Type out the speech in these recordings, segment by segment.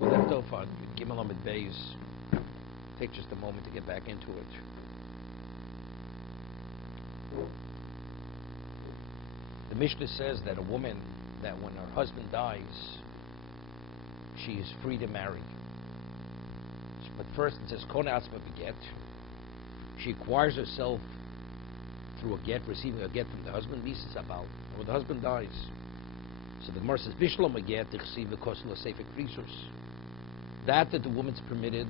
We left off on Gimel Amid Beis. Take just a moment to get back into it. The Mishnah says that a woman, that when her husband dies, she is free to marry. But first it says, Kona Atzma Beget. She acquires herself through a get, receiving a get from the husband, Misa Sabal. And when the husband dies, so the Gemara says, Bishlam a get, Tichsiv V'kosla Sefer Krisus. That the woman's permitted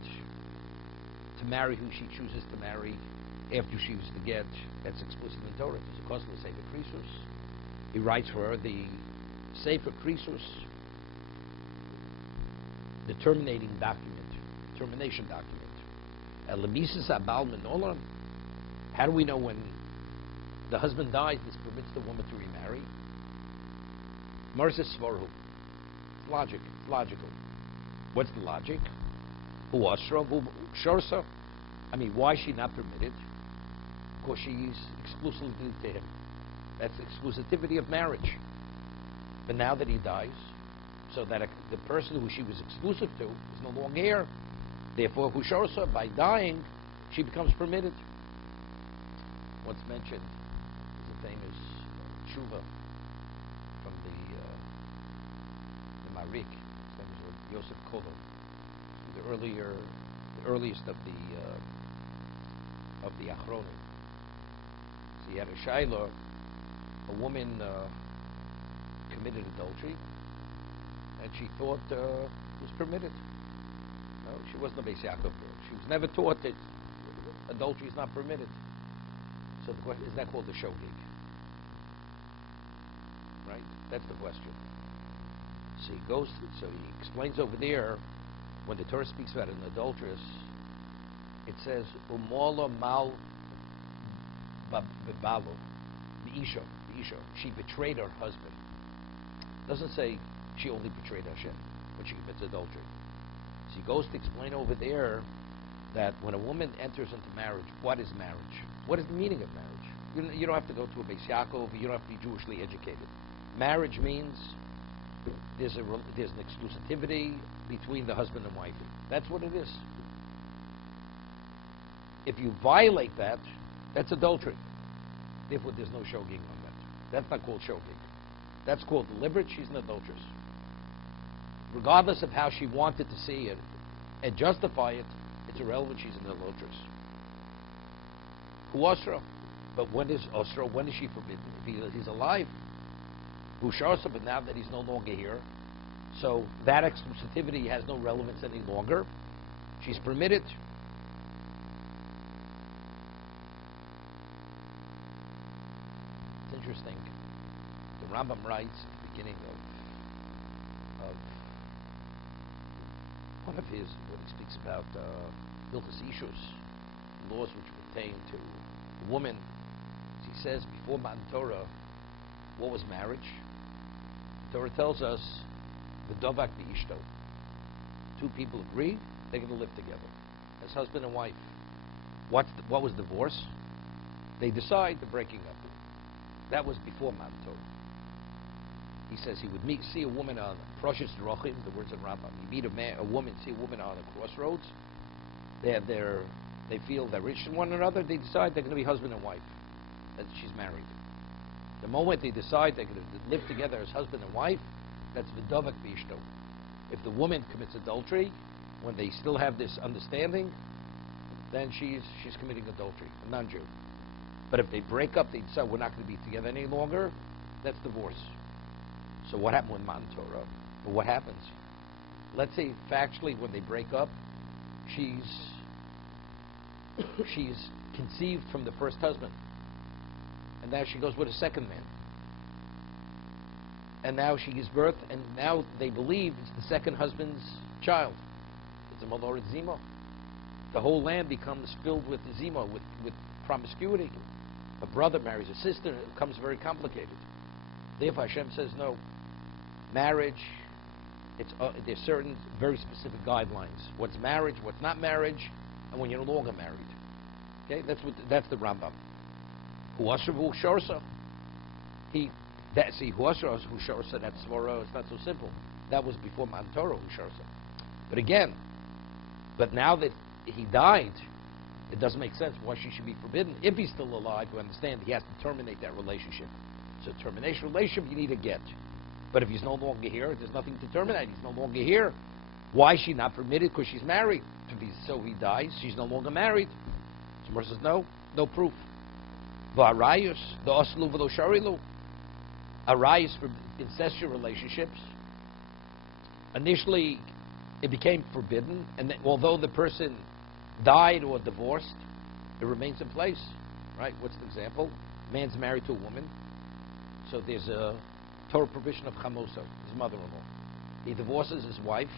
to marry who she chooses to marry after she was the get, that's exclusive in Torah. There's a Kosla Sefer Krisus. He writes for her the Sefer Krisus, the termination document. Elamisas Abal Menolam. How do we know when the husband dies, this permits the woman to remarry? Marsa Svarhu. It's logic. It's logical. What's the logic? Who Asra? Who Shorsa? I mean, why is she not permitted? Because she's exclusively to him. That's the exclusivity of marriage. But now that he dies, so that the person who she was exclusive to is no longer here. Therefore, who Shorsa, by dying, she becomes permitted. What's mentioned is the famous tshuva from the Marik. His name was Yosef Kovel, the earliest of the Achronim. So he had a Shiloh, a woman committed adultery, and she thought it was permitted. No, she wasn't a Beis Yaakov girl. She was never taught that adultery is not permitted. So the question, is that called the shogeg? Right? That's the question. So he explains over there, when the Torah speaks about an adulteress, it says, Umola mal bebalo, the Isha. She betrayed her husband. It doesn't say she only betrayed Hashem when she commits adultery. So he goes to explain over there that when a woman enters into marriage, what is marriage? What is the meaning of marriage? You don't have to go to a Beis Yaakov, you don't have to be Jewishly educated. Marriage means there's an exclusivity between the husband and wife. That's what it is. If you violate that, that's adultery. Therefore, there's no shogeg on that. That's not called shogeg. That's called deliberate. She's an adulteress. Regardless of how she wanted to see it and justify it, it's irrelevant. She's an adulteress. Who Osra? But when is Osra? When is she forbidden? If he's alive, who Sharsa? But now that he's no longer here, so that exclusivity has no relevance any longer. She's permitted. It's interesting. The Rambam writes at the beginning of one of his, when he speaks about Hilchos Ishus, laws which pertain to the woman. He says before Matan Torah, what was marriage? The Torah tells us the Dovak V'ishto. Two people agree, they're going to live together as husband and wife. What was divorce? They decide the breaking up. That was before Matan Torah. He says he would see a woman on Parshas Shoftim, the words of Rambam. You meet a woman, see a woman on a crossroads. They feel they're rich in one another. They decide they're going to be husband and wife. And she's married. The moment they decide they're going to live together as husband and wife, that's v'davak b'ishto. If the woman commits adultery, when they still have this understanding, then she's committing adultery, a non-Jew. But if they break up, they decide we're not going to be together any longer, that's divorce. So what happened with Matan Torah? Well, what happens? Let's say factually when they break up, she's conceived from the first husband. And now she goes with a second man. And now she gives birth, and now they believe it's the second husband's child. It's a Malorit Zima. The whole land becomes filled with Zima, with promiscuity. A brother marries a sister, it becomes very complicated. Therefore Hashem says no. Marriage, there's certain very specific guidelines. What's marriage, what's not marriage, and when you're no longer married. Okay, that's the Rambam. Huashavu Shorsa. Huashavu Shorsa, that's Svara, it's not so simple. That was before Matan Torah, but again, but now that he died, it doesn't make sense why she should be forbidden. If he's still alive, we understand he has to terminate that relationship. So termination relationship, you need a get. But if he's no longer here, there's nothing to terminate. He's no longer here. Why is she not permitted? Because she's married. So he dies, she's no longer married. So Gemara says, no proof. V'arayus, the oslu v'lo sharilu. Arayus for incestual relationships. Initially, it became forbidden, and then, although the person died or divorced, it remains in place. Right? What's the example? Man's married to a woman, so there's a Torah provision of chamoso, his mother-in-law. He divorces his wife,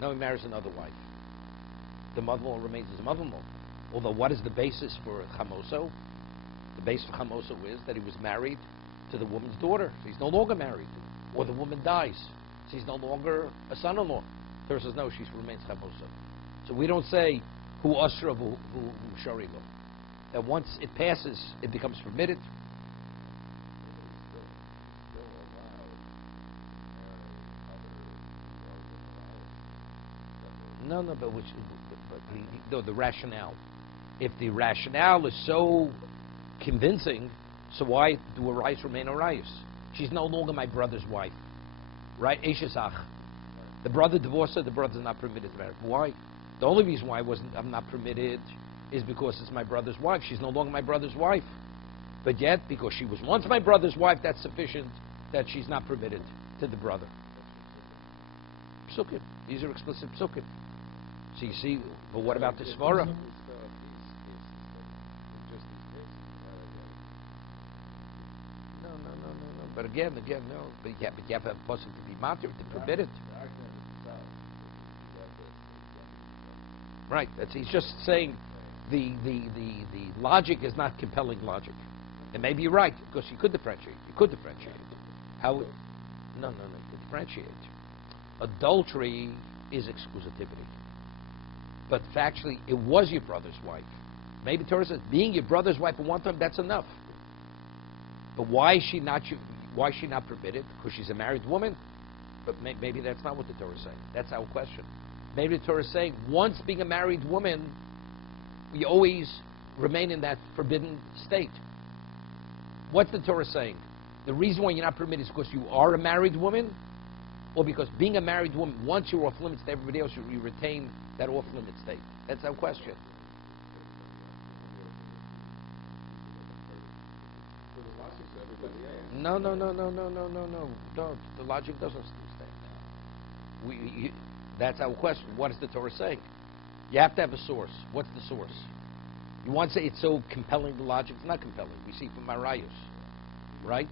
now he marries another wife. The mother-in-law remains his mother-in-law. Although, what is the basis for chamoso? The basis for chamoso is that he was married to the woman's daughter. So he's no longer married. Or the woman dies. So he's no longer a son-in-law. Torah says, no, she remains chamoso. So we don't say, hu asra hu sharigo. That once it passes, it becomes permitted. No, but the rationale. If the rationale is so convincing, so why do arayos remain arayos? She's no longer my brother's wife, right? Eishesach. The brother divorced her. The brother's not permitted to marry. Why? The only reason why I'm not permitted is because it's my brother's wife. She's no longer my brother's wife. But yet, because she was once my brother's wife, that's sufficient that she's not permitted to the brother. Psukim. These are explicit psukim. So you see, but what about the svara? No. But again, no. But you have a person to be matir to forbid it. Right. He's just saying the logic is not compelling logic. And maybe you're right, because you could differentiate. How? No. Differentiate. Adultery is exclusivity. But factually, it was your brother's wife. Maybe Torah says, being your brother's wife at one time, that's enough. But why is she not permitted? Because she's a married woman? But maybe that's not what the Torah is saying. That's our question. Maybe the Torah is saying, once being a married woman, we always remain in that forbidden state. What's the Torah saying? The reason why you're not permitted is because you are a married woman? Or because being a married woman, once you're off limits to everybody else, you retain that off limit state? That's our question. No. The logic doesn't stand. That's our question. What is the Torah saying? You have to have a source. What's the source? You want to say it's so compelling, the logic? It's not compelling. We see from Arayos, right?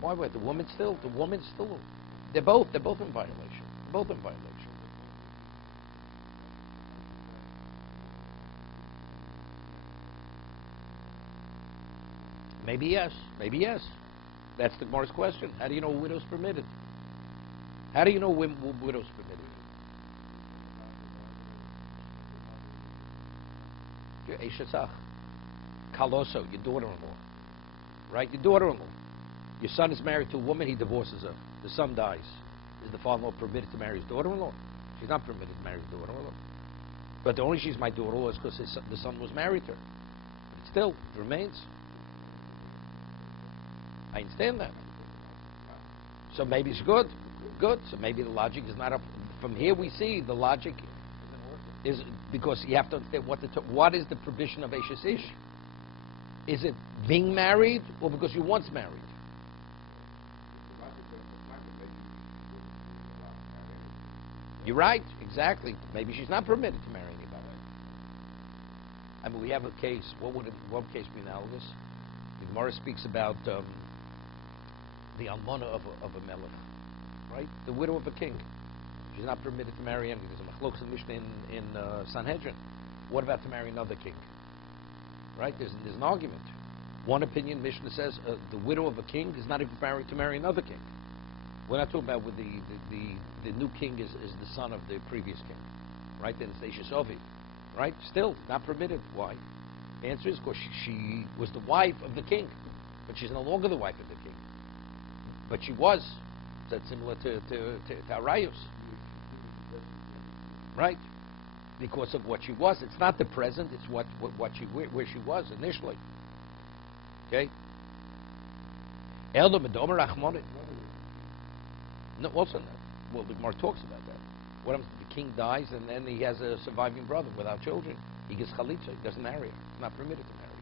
Why would the woman still? They're both in violation. Maybe yes. That's the Gemara's question. How do you know a widow's permitted? How do you know when widow's permitted? Your Eishesach. Kaloso, your daughter-in-law. Right? Your daughter-in-law. Your son is married to a woman, he divorces her. The son dies. Is the father-in-law permitted to marry his daughter-in-law? She's not permitted to marry his daughter-in-law. But the only she's my daughter-in-law is because the son was married to her. But still, it remains. I understand that. So maybe it's good. So maybe the logic is not up. From here we see the logic is because you have to understand what is the provision of Eishes Ish. Is it being married or because you once married? You're right, exactly. Maybe she's not permitted to marry anybody. I mean, we have a case. What case be analogous? The Gemara speaks about the almana of a melech, right? The widow of a king. She's not permitted to marry anybody. There's a machlokes Mishnah in Sanhedrin. What about to marry another king? Right? There's an argument. One opinion, Mishnah says, the widow of a king is not even married to marry another king. We're not talking about with the new king is the son of the previous king, right? Then it's Eishes Ovi, right? Still not permitted. Why? The answer is because she was the wife of the king, but she's no longer the wife of the king. But she was. That's similar to Arayos. Right? Because of what she was. It's not the present, it's where she was initially. Okay? Eldo Medomer Achmonet. No, also not. Well, the Gemara talks about that. What happens if the king dies and then he has a surviving brother without children? He gets chalitza. He doesn't marry her. It's not permitted to marry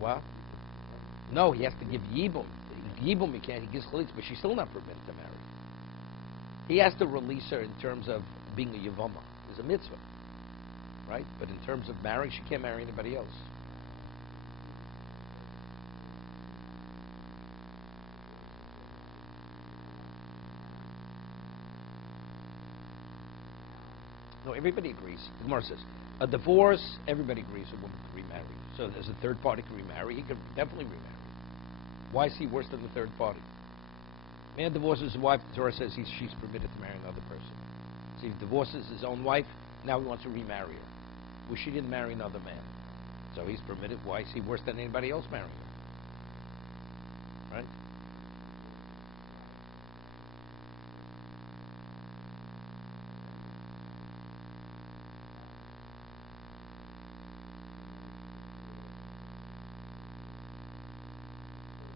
her. What? No, he has to give yibum. Yibum he can't. He gives chalitza, but she's still not permitted to marry. He has to release her in terms of being a yavama. It's a mitzvah, right? But in terms of marriage, she can't marry anybody else. No, everybody agrees. The Gemara says, a divorce, everybody agrees a woman can remarry. So there's a third party can remarry. He can definitely remarry. Why is he worse than the third party? Man divorces his wife, the Torah says she's permitted to marry another person. So he divorces his own wife, now he wants to remarry her. Well, she didn't marry another man. So he's permitted. Why is he worse than anybody else marrying her? Right?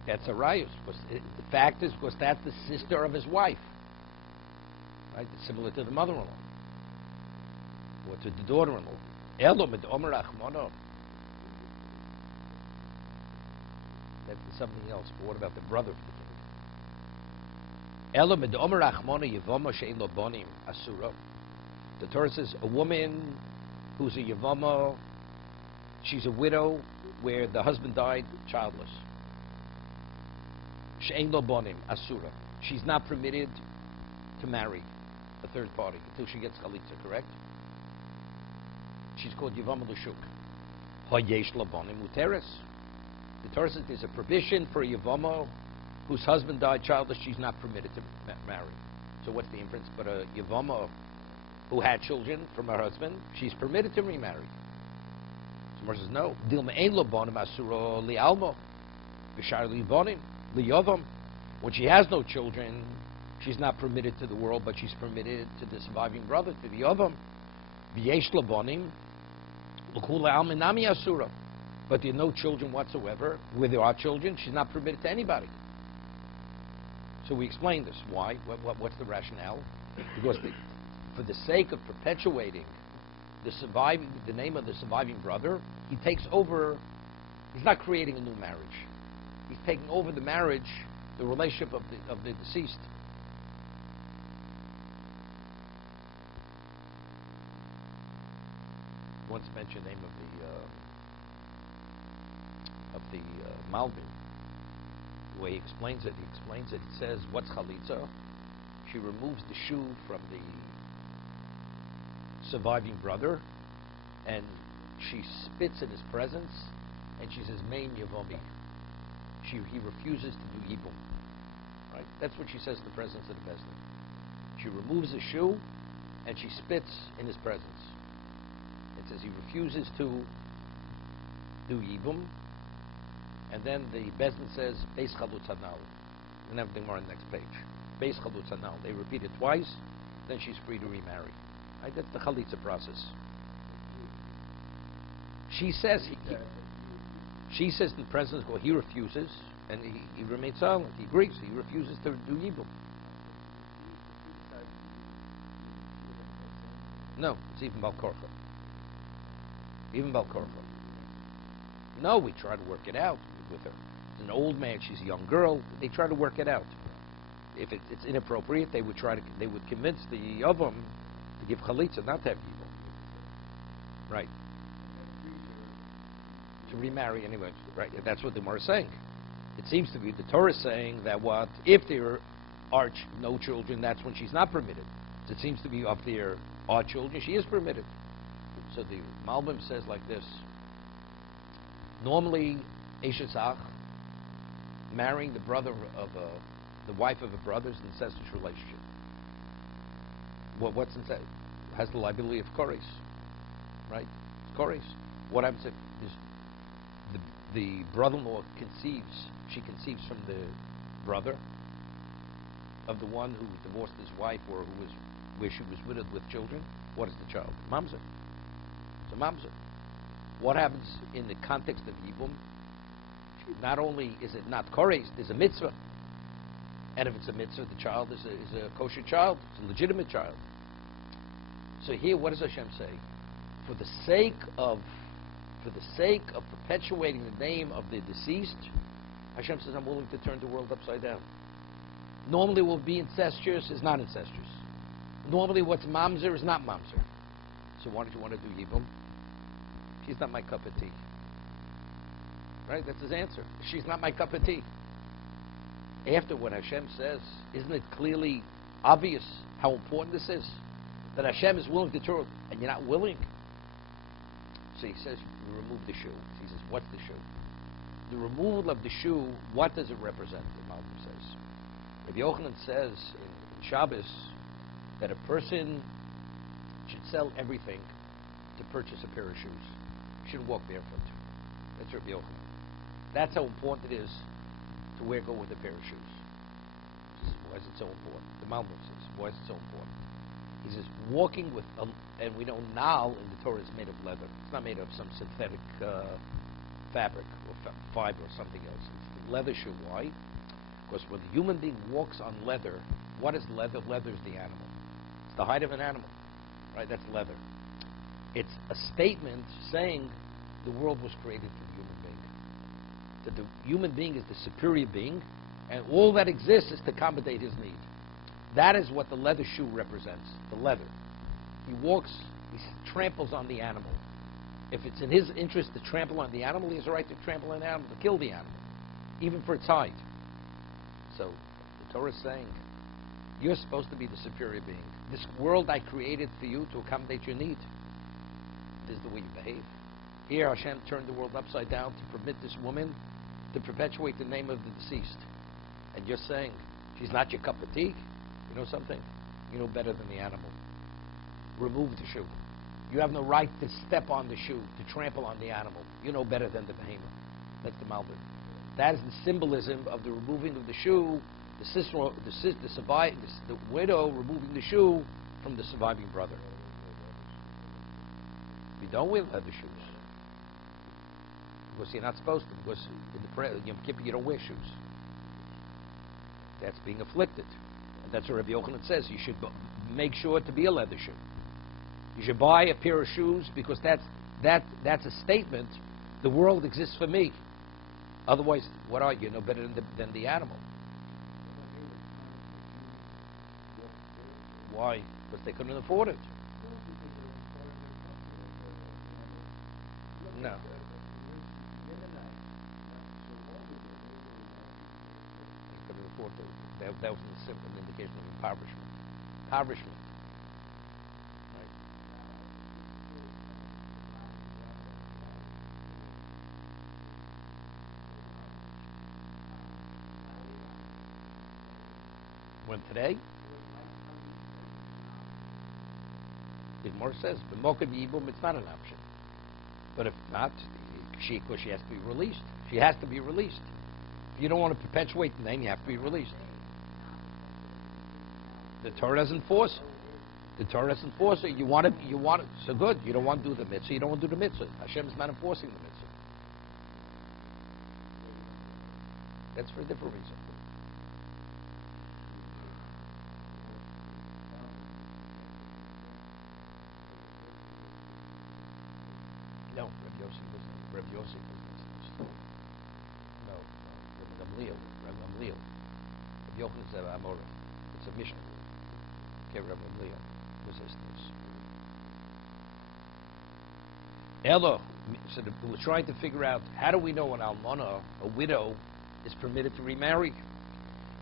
That's a rayus. The fact is, because that's the sister of his wife. Right? It's similar to the mother-in-law. Or to the daughter-in-law. That's something else. But what about the brother of the king? The Torah says a woman who's a yavama, she's a widow where the husband died childless. She'ein lo bonim, asura. She's not permitted to marry a third party until she gets chalitza, correct? She's called Yavama L'Shuk. Hayesh lo bonim uteres. The Torah says there's a provision for a Yavama whose husband died childless, she's not permitted to marry. So what's the inference? But a Yavama who had children from her husband, she's permitted to remarry. So Moses says, no. Dilma ein lo bonim asura li'almo. B'shar li bonim. When she has no children, she's not permitted to the world, but she's permitted to the surviving brother, to the Yavam. But there are no children whatsoever. Where there are children, she's not permitted to anybody. So we explained this. Why? What's the rationale? Because for the sake of perpetuating the name of the surviving brother, he takes over. He's not creating a new marriage. He's taking over the marriage, the relationship of the deceased. Once mentioned the name of the Malbim. The way he explains it, he says, what's chalitza? She removes the shoe from the surviving brother, and she spits in his presence, and she says, Mein Yavomi. He refuses to do yibum. Right? That's what she says in the presence of the Bezdin. She removes the shoe and she spits in his presence. It says he refuses to do yibum, and then the Bezdin says Beis Chalutz Hanal. And then the Gemara on the next page. Beis Chalutz Hanal. They repeat it twice, then she's free to remarry. Right? That's the chalitza process. She says she says in the presence, well, he refuses, and he remains silent. He agrees. He refuses to do yibum. No, it's even Balkorcha. Even Balkorcha. No, we try to work it out with her. It's an old man. She's a young girl. They try to work it out. If it's inappropriate, they would convince the Yavam to give chalitza, not to have yibum. Right. To remarry anyway, right? That's what the Gemara is saying. It seems to be the Torah is saying that if there are no children, that's when she's not permitted. It seems to be if there are children, she is permitted. So the Malbim says like this: normally, Eshes Ach, marrying the wife of a brother is an incestuous relationship. What's incestuous? Has the liability of Kores, right? Kores. What happens if the brother-in-law conceives, she conceives from the brother of the one who divorced his wife or where she was widowed with children, what is the child? Mamzer. It's a mamzer. What happens in the context of Yibum? Not only is it not koresh, there's a mitzvah. And if it's a mitzvah, the child is a kosher child. It's a legitimate child. So here, what does Hashem say? For the sake of perpetuating the name of the deceased, Hashem says, I'm willing to turn the world upside down. Normally what would be incestuous is not incestuous. Normally what's mamzer is not mamzer. So why don't you want to do Yibum? She's not my cup of tea. Right? That's his answer. She's not my cup of tea. After what Hashem says, isn't it clearly obvious how important this is? That Hashem is willing to turn, and you're not willing. So he says, you remove the shoe. He says, what's the shoe? The removal of the shoe, what does it represent? The Malbim says. Rabbi Yochanan says in Shabbos that a person should sell everything to purchase a pair of shoes. You shouldn't walk barefoot. That's Rabbi Yochanan. That's how important it is to go with a pair of shoes. He says, why is it so important? The Malbim says, why is it so important? He says, walking with, and we know now in the Torah is made of leather. It's not made of some synthetic fabric or fiber or something else. It's a leather shoe. Why? Because when the human being walks on leather, what is leather? Leather is the animal. It's the hide of an animal. Right? That's leather. It's a statement saying the world was created for the human being. That the human being is the superior being, and all that exists is to accommodate his need. That is what the leather shoe represents, the leather. He walks, he tramples on the animal. If it's in his interest to trample on the animal, he has a right to trample on the animal, to kill the animal, even for its hide. So the Torah is saying, you're supposed to be the superior being. This world I created for you to accommodate your need. This is the way you behave. Here Hashem turned the world upside down to permit this woman to perpetuate the name of the deceased. And you're saying, she's not your cup of tea? You know something? You know better than the animal. Remove the shoe. You have no right to step on the shoe, to trample on the animal. You know better than the behemoth. That's the Malbim. That is the symbolism of the removing of the shoe, the widow removing the shoe from the surviving brother. You don't wear leather shoes. Because you're not supposed to. Because in the Yom Kippur you don't wear shoes. That's being afflicted. And that's what Rabbi Yochanan says. You should make sure to be a leather shoe. You should buy a pair of shoes because that's a statement. The world exists for me. Otherwise, what are you? No better than the animal. Why? Because they couldn't afford it. No. They couldn't afford it. That was an indication of impoverishment. Impoverishment. Right. When today? The Gemara says, "B'mokav yibum," it's not an option. But if not, because she has to be released. She has to be released. If you don't want to perpetuate the name, you have to be released. The Torah doesn't force it. The Torah doesn't force it. You want it, so good. You don't want to do the mitzvah, you don't want to do the mitzvah. Hashem is not enforcing the mitzvah. That's for a different reason. No, Rabbi Yossi was no, Rabbi Gamliel. Rabbi Yochanan said Amora. It's a Mishnah. Okay, Rabbi Gamliel resistance. Elo. So we're trying to figure out how do we know an almana, a widow, is permitted to remarry.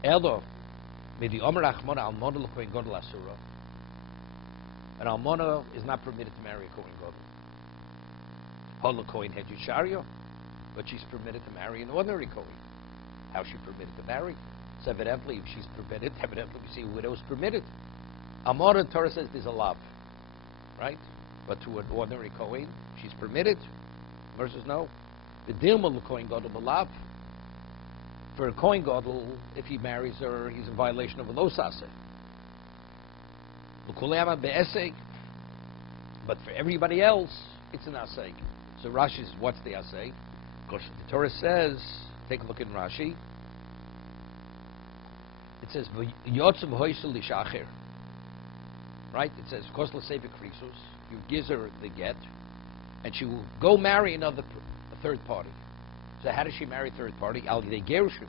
Elo. An almana is not permitted to marry a kohen gadol. Kohen Hedjusharia, but she's permitted to marry an ordinary Kohen. How's she permitted to marry? So evidently, if she's permitted, evidently we see a widow is permitted. Amor Torah says there's a lav, right? But to an ordinary Kohen, she's permitted. Gemara says no. The dilma l'kohen gadol b'lav. For a kohen gadol, if he marries her, he's in violation of a lo saseh. L'kulei be'eseg. But for everybody else, it's an aseg. So Rashi says, what's the aseg? Because the Torah says, take a look in Rashi. It says, "V'yotzav hoysel lishacher." Right? It says, "Kos l'sefer krisus." You give her the get, and she will go marry a third party. So how does she marry a third party? Al yidei gerushin.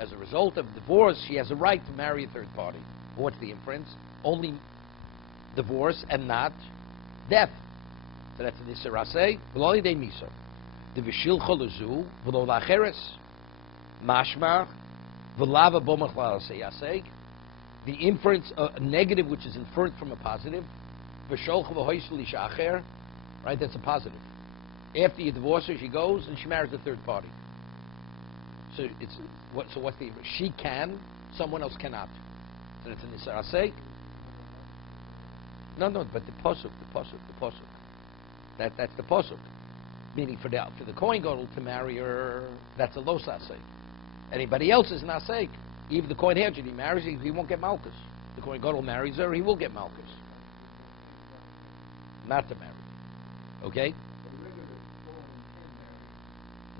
As a result of divorce, she has a right to marry a third party. What's the inference? Only divorce and not death. So that's the Nisarasei. V'lo yidei miso. The v'shil choluzu v'lo lacheres mashmar v'lava bomachlal seyaseg. The inference, a negative which is inferred from a positive. V'sholch v'hoysel lishacher. Right, that's a positive. After you divorce her, she goes and she marries a third party. So it's so what's the she can, someone else cannot. So that's an Nisarasei. No, but the pasuk. That's the pasuk. Meaning for the kohen gadol to marry her, that's a lo saseh. Anybody else is naseh. Even the kohen hedged, he marries, he won't get malchus. The kohen gadol marries her, he will get malchus. Not to marry. Okay?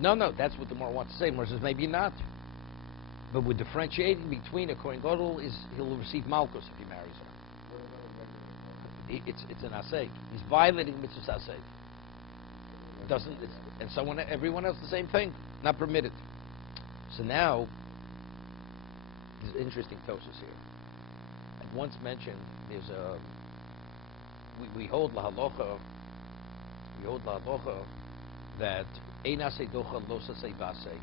No, that's what the Gemara wants to say. Gemara says maybe not. But we're differentiating between a kohen gadol is he'll receive malchus if he marries her. It's an aseh. He's violating mitzvah aseh. Everyone else the same thing, not permitted. So now, there's interesting tosis here. I once mentioned there's we hold la halacha that ein aseh docha lo saseh v'aseh.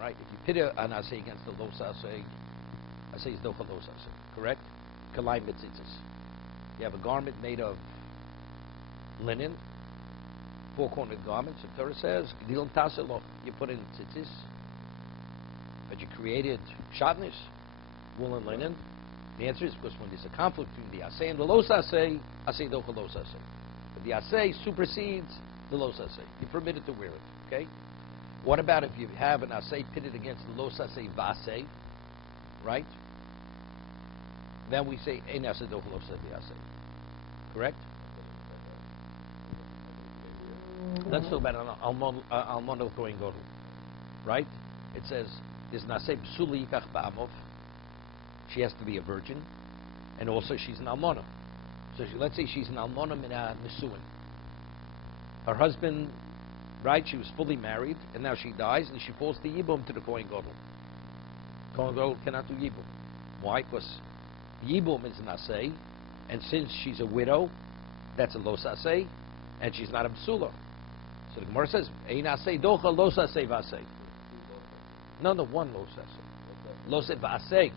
Right? If you pit an aseh against the lo saseh, aseh is docha lo saseh. Correct? Kalai mitzitzis. You have a garment made of linen, four-cornered garments. The Torah says, "Gdilam taselo." You put in tzitzis, but you created shatnez, wool and linen. The answer is because when there's a conflict between the aseh and the lo saseh, aseh docha lo saseh. But the aseh supersedes the lo saseh. You're permitted to wear it. Okay. What about if you have an aseh pitted against the lo saseh v'aseh, right? Then we say ein aseh docha lo saseh. Correct? Let's talk about almona kohen gadol. Right? It says there's naseh b'suli yikach ba'amov. She has to be a virgin, and also she's an almona. So let's say she's an almona min nisuin. Her husband, right? She was fully married, and now she dies, and she falls to yibum to the kohen gadol. Kohen gadol cannot do yibum. Why? Because yibum is naseh, and since she's a widow, that's a lo saseh, and she's not a b'sula. So the Gemara says, "Ein aseh docha lo saseh v'aseh." No, one lo saseh. Lo saseh v'aseh.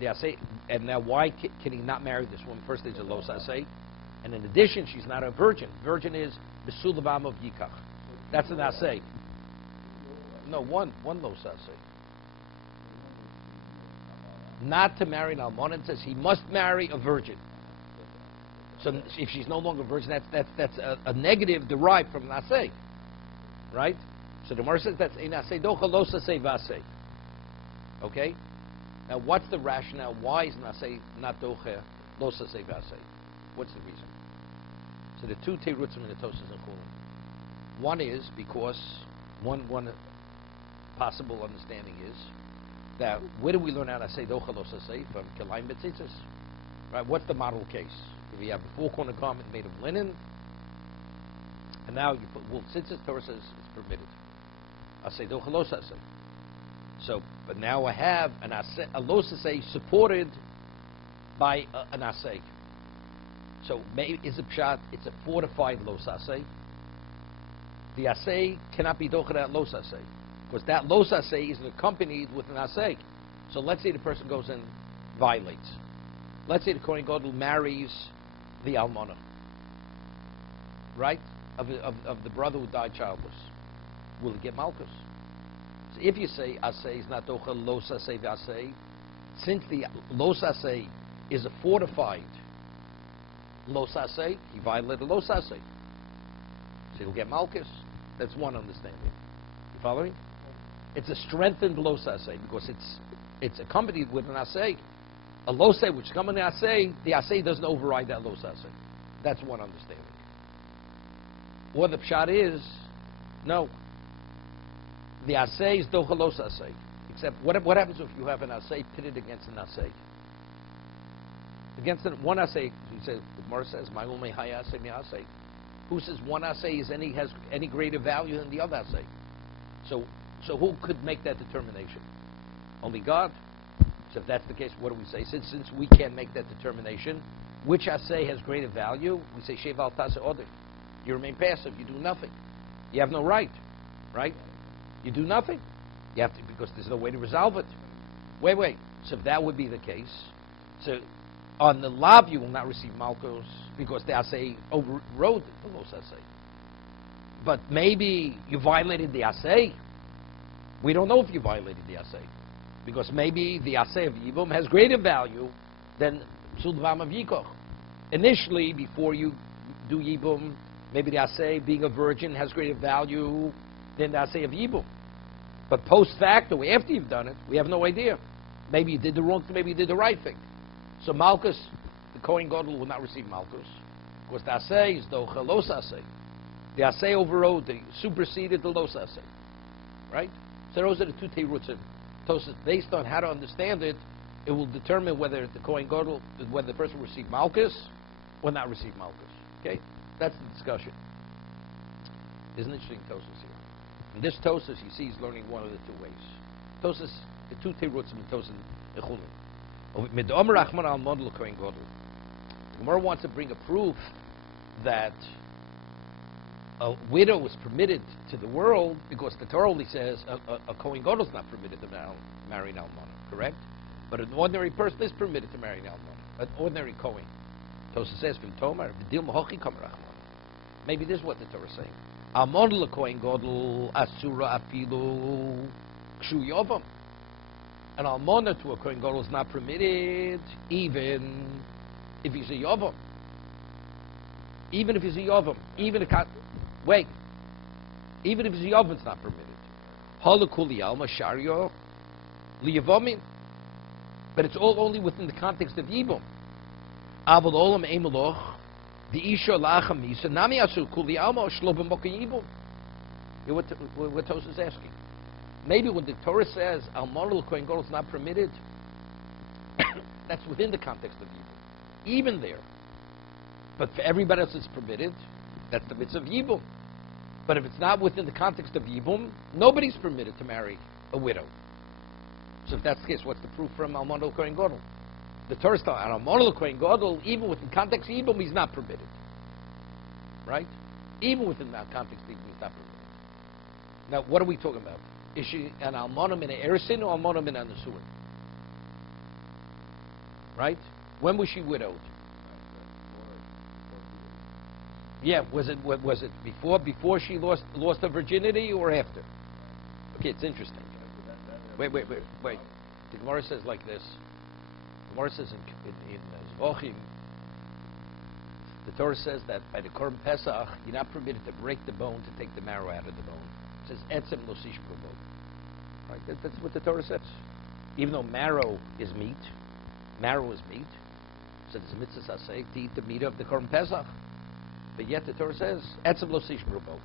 The aseh, and now why can he not marry this woman? First, there's a lo saseh, and in addition, she's not a virgin. Virgin is b'sula b'amov yikach. That's an aseh. No, one lo saseh. Not to marry an almona. It says he must marry a virgin. So if she's no longer a virgin, that's a negative derived from an aseh, right? So the Gemara says that's ein aseh docha lo saseh v'aseh. Okay. Now what's the rationale? Why is an aseh not docha lo saseh v'aseh? What's the reason? So the two terutzim in the Tosas and Chulin. One is because one possible understanding is that where do we learn out aseh docha lo saseh from kelayim betzitzis? Right. What's the model case? If you have a four-corner garment made of linen, and now you put wool tzitzis, Torah says it's permitted. Aseh docha lo saseh. So, but now I have a lo saseh supported by an aseh. So, maybe is a pshat? It's a fortified lo saseh. The aseh cannot be docha that lo saseh, because that lo saseh is accompanied with an aseh. So, let's say the person goes and violates. Let's say the kohen gadol marries the almana, right? Of the brother who died childless. Will he get malchus? So if you say aseh is not docha lo saseh v'aseh, since the lo saseh is a fortified lo saseh, he violated lo saseh. So he'll get malchus. That's one understanding. You following? It's a strengthened los asay because it's accompanied with an asay. A losay which comes in the asay, the asay doesn't override that los asay. That's one understanding. Or the pshat is, no. The asay is docha los asay. Except, what happens if you have an asay pitted against an asay? Against one asay, he says, the Gemara says, "Ma'ul mehai asay mi asay." Who says one asay has any greater value than the other asay? So who could make that determination? Only God. So if that's the case, what do we say? Since we can't make that determination, which asay has greater value? We say sheval tasa odin. You remain passive. You do nothing. You have no right. Right? You do nothing. You have to, because there's no way to resolve it. Wait. So if that would be the case, so on the lav you will not receive malchus because the asay overrode the los asay. But maybe you violated the asay. We don't know if you violated the asay because maybe the asay of yibum has greater value than sulvam of yikoch. Initially, before you do yibum, maybe the asay being a virgin has greater value than the asay of yibum. But post facto, after you've done it, we have no idea. Maybe you did the wrong thing, maybe you did the right thing. So malchus, the Kohen Gadol will not receive malchus because the asay is docha los asay. The asay overrode, they superseded the los asay. Right? So those are the two teirutzim. Tosas, based on how to understand it, it will determine whether the Kohen Gadol, whether the person will receive malchus or not receive malchus. Okay? That's the discussion. There's an interesting Tosas here. In this Tosas, you see he's learning one of the two ways. Tosas, the two teirutzim in Tosas Echulin. The Gemara wants to bring a proof that a widow is permitted to the world because the Torah only says a Kohen Gadol is not permitted to marry an almana, correct? But an ordinary person is permitted to marry an almana, an ordinary Kohen. Tosha says, maybe this is what the Torah is saying. Almana l'Kohen Gadol asura afilu kshu yovam. An almana to a Kohen Gadol is not permitted even if he's a yovam. Even if he's a yovam. Even if he's a yovam, it's not permitted. Halakuli alma shario liyavomin. But it's all only within the context of yibum. Aval olam emeloch the isha lachamisa nami asu kuli alma shlobim boka yibum. What Tosha is asking. Maybe when the Torah says almana l'Kohen Gadol is not permitted, that's within the context of yibum. Even there. But for everybody else it's permitted. That's the mitzvah of yibum. But if it's not within the context of yibum, nobody's permitted to marry a widow. So if that's the case, what's the proof from almana l'Kohen Gadol? The Torah is telling almana l'Kohen Gadol, even within context of yibum, he's not permitted. Right? Even within that context of yibum, he's not permitted. Now, what are we talking about? Is she an almana min ha'erisin or almana min ha'nesuin? Right? When was she widowed? Yeah, was it before she lost her virginity or after? Okay, it's interesting. Wait. The Gemara says like this. The Gemara says in Zvachim, the Torah says that by the Korban Pesach, you're not permitted to break the bone to take the marrow out of the bone. It says etzem lo sish b'bo. Right? That's what the Torah says. Even though marrow is meat, so there's a mitzvah say to eat the meat of the Korban Pesach. But yet the Torah says, etzem lo sish b'bo.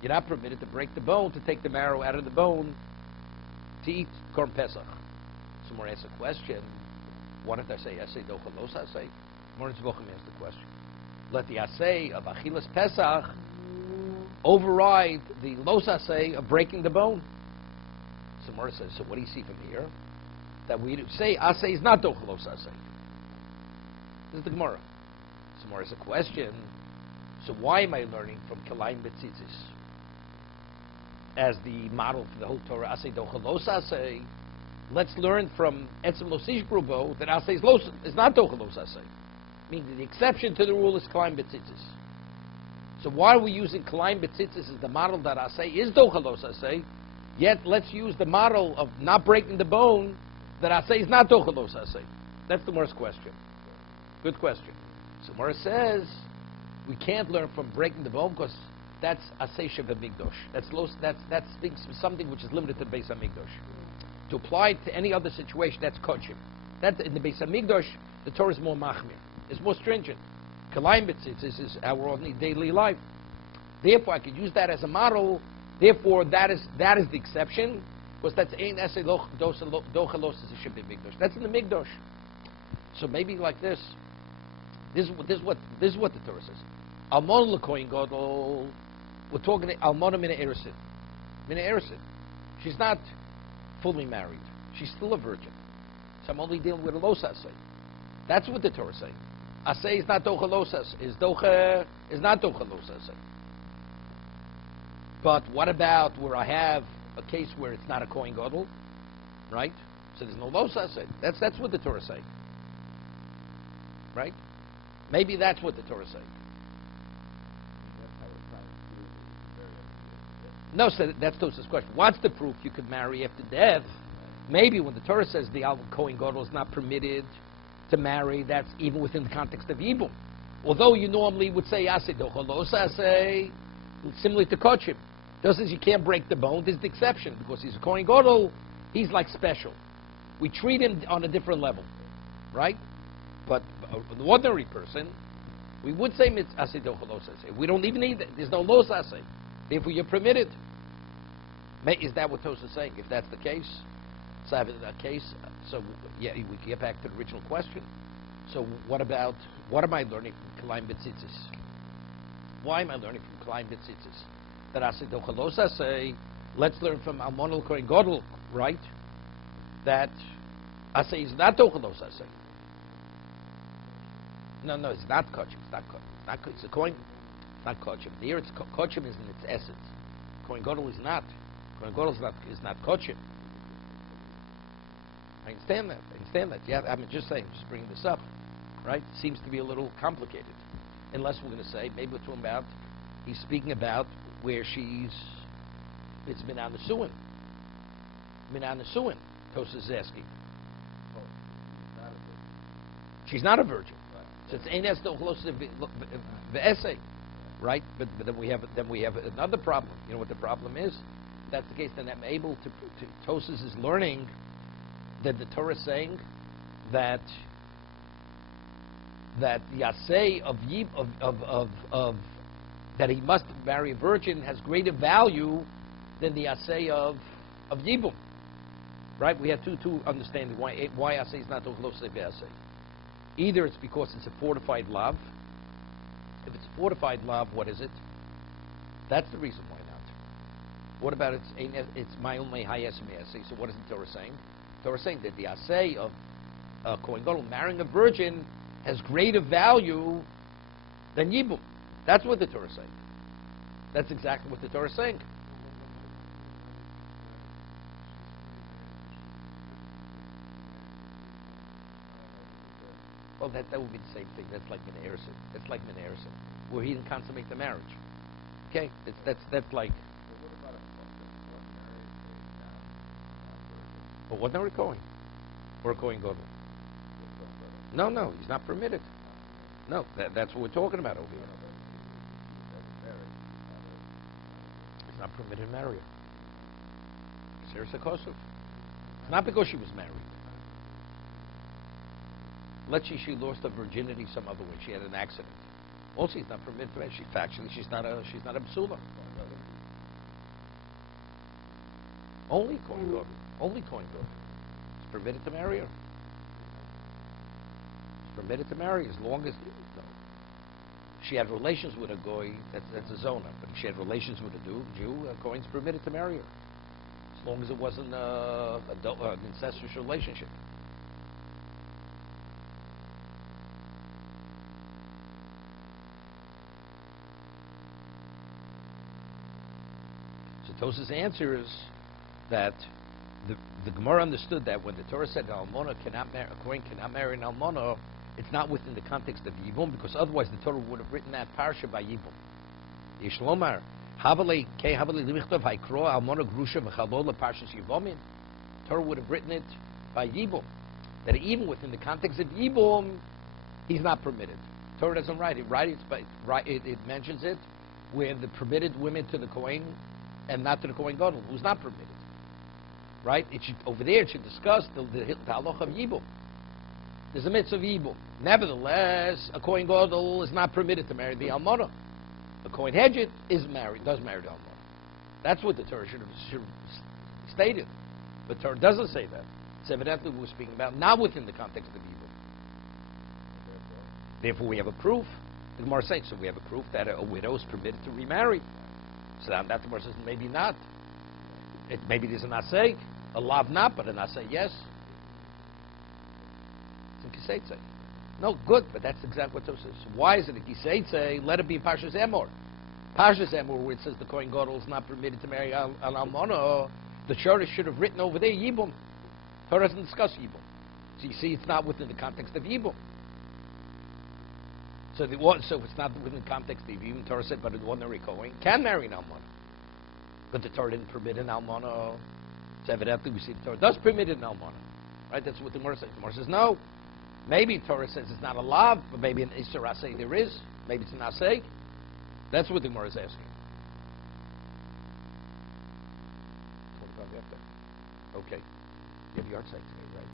You're not permitted to break the bone to take the marrow out of the bone to eat Korban Pesach. Someone asks a question. Why don't I say asay docha los asay? Moritz Vochim asks the question. Let the asay of achilas Pesach override the los asay of breaking the bone. So Moritz says, so what do you see from here? That we say asay is not docha los asay. This is the Gemara. So Moritz asks a question. So why am I learning from Kilayim Betzitzis as the model for the whole Torah? Asay docha los asay. Let's learn from etzem lo sish b'bo that asay is not docha los asay. Meaning the exception to the rule is Kilayim Betzitzis. So why are we using Kilayim Betzitzis as the model that asay is docha los asay? Yet let's use the model of not breaking the bone that asay is not docha los asay. That's the Gemara's question. Good question. So Gemara says we can't learn from breaking the bone because that's asay shebamigdosh. That's something which is limited to the Beis Hamikdash. To apply it to any other situation, that's kodshim. That in the Beis Hamikdash, the Torah is more machmir. It's more stringent. Kalayim b'tzitzis is our ordinary daily life. Therefore, I could use that as a model. Therefore, that is the exception, because that's ein esay dochalos is a shibbe migdosh. That's in the migdosh. So maybe like this. This is what the Torah says. Almon l'koyin gadol. We're talking almona mina erisin. Mina erisin. She's not fully married. She's still a virgin. So I'm only dealing with a los asay. That's what the Torah is saying. Asay is not docha los asay. Is not docha los asay. But what about where I have a case where it's not a kohen gadol, right? So there's no los asay. That's what the Torah is saying, right? Maybe that's what the Torah is saying. No, so that's Tosa's question. What's the proof you could marry after death? Maybe when the Torah says the kohen gadol is not permitted to marry, that's even within the context of Yibum. Although you normally would say asay docha los asay, similar to kodshim. Just as you can't break the bone, there's the exception, because he's a kohen gadol, he's like special. We treat him on a different level, right? But an ordinary person, we would say asay docha los asay. We don't even need it. There's no los asay. Therefore, you're permitted. Is that what Tosa is saying? If that's the case, so a case. So yeah, we can get back to the original question. So what am I learning from Kalayim B'tzitzis? Why am I learning from Kalayim B'tzitzis? That asay docha los asay. Let's learn from Almon l'koyin gadol, right? That asay is not docha los asay. No, it's not kodshim. It's not kodshim. It's a kohen. It's not kodshim. Here, it's kodshim is in its essence. Kohen gadol is not. Kohen gadol is not kodshim. I understand that. Yeah, I'm just saying, just bringing this up, right? Seems to be a little complicated. Unless we're going to say, maybe we're talking about, he's speaking about where it's minan nesuin. Minan nesuin, Tosa is asking. She's not a virgin. So it's ein es dochlos ve'esay, right? But then we have another problem. You know what the problem is? If that's the case, then I'm able to Tosis is learning that the Torah is saying that the asay of that he must marry a virgin has greater value than the asay of yibum, right? We have two understanding why asay is not dochlos ve'esay. Either it's because it's a fortified love. If it's a fortified love, what is it? That's the reason why not. What about it's ma'il mehayes me'asay? So what is the Torah saying? The Torah is saying that the asay of kohen gadol marrying a virgin has greater value than yibum. That's what the Torah is saying. That's exactly what the Torah is saying. Well, that would be the same thing. That's like min erisin. That's like min erisin, where he didn't consummate the marriage. Okay, that's like. But ordinary kohen or a kohen gadol. No, he's not permitted. No, that's what we're talking about over here. He's not permitted to marry her. It's not because she was married. Let's say she lost her virginity some other way. She had an accident. Also, he's not permitted to marry. She's not a psula. Only kohen gadol. Only kohen gadol. It's permitted to marry her. It's permitted to marry as long as she had relations with a goy. That's a zona. But if she had relations with a Jew, a kohen's permitted to marry her as long as it wasn't an incestuous relationship. Tosa's answer is that the Gemara understood that when the Torah said that almona cannot marry, a kohen cannot marry an almona, it's not within the context of Yibum, because otherwise the Torah would have written that parsha by Yibum. Yishlomar havale ke havale limichtov haikro almona grusha v'chalol parshas Yivomin. Torah would have written it by Yibum, that even within the context of Yibum, he's not permitted. Torah doesn't write it. It mentions it where the permitted women to the Kohen and not to the Kohen Gadol, who's not permitted. Right? It should, over there, it should discuss the halacha of Yibum. There's a mitzvah of Yibum. Nevertheless, a Kohen Gadol is not permitted to marry the Almana. A Kohen Hedjit does marry the Almana. That's what the Torah should have stated. But Torah doesn't say that. It's evidently we're speaking about not within the context of Yibum. Therefore, we have a proof. The Gemara says, so we have a proof that a widow is permitted to remarry. So that the Gemara says, maybe not. Maybe there's a naseg, a lav not, but a naseg yes. It's a kiseitze. No, good, but that's exactly what Torah says. So why is it a kiseitze? Let it be Parshas Emor. Parshas Emor, where it says the Kohen Gadol is not permitted to marry an almana, the Torah should have written over there Yibum. Torah doesn't discuss Yibum. So you see, it's not within the context of Yibum. So if it's not within the context of Yibum, Torah said, but an ordinary Kohen can marry an almana. But the Torah didn't permit an almana. So evidently we see the Torah does permit an almana. Right? That's what the Gemara says. The Gemara says no. Maybe Torah says it's not a lav, but maybe an Isser Aseh there is. Maybe it's an Aseh. That's what the Gemara is asking. Okay. You have yard site today, right?